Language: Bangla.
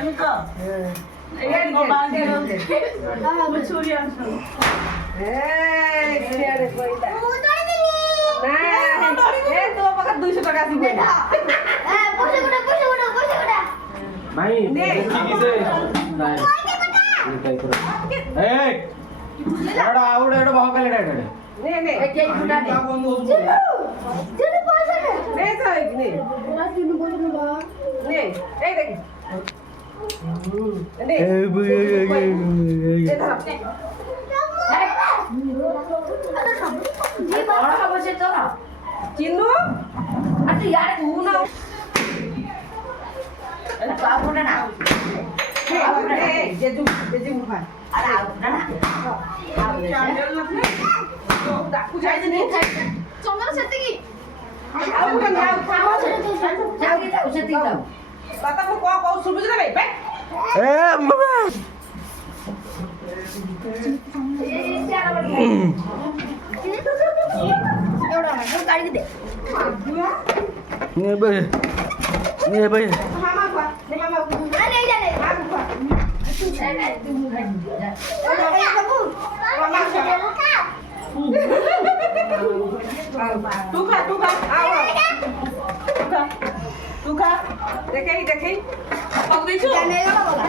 আমি তো এই মোবাইল দিয়ে আমি চুরি আনছো এই শেয়ারে কইতা না এ তো পাকা 200 টাকা দিবে পয়সা কোটা ভাই কি কিছে নাই নিতাই করে এই এড়া আউড়ে এড়া বাহ কালে এড়া নে নে এই যে কোটা নে চুরি পয়সা নে নে তাই নে ওরা কিনু বলে না নে এই দেখ নে এই এ ধর যে বড় হবে সে তো চিনু আর তুই यार तू ना बाबू ना যে মুখা अरे आओ ना ডাকু যাইছে নে চন্দন সেতে কি আউ কেন যাও কি যাও সেতে যাও বাতা মু কো কো সুবুজ না বে এ মামা एवढा गाडी दे নে ভাই নে ভাই মামা কো নে মামা কো अरे जा रे মামা কো টুকা আও টুকা দেখেই দেখেই পাক দিছো जाने लगा बोला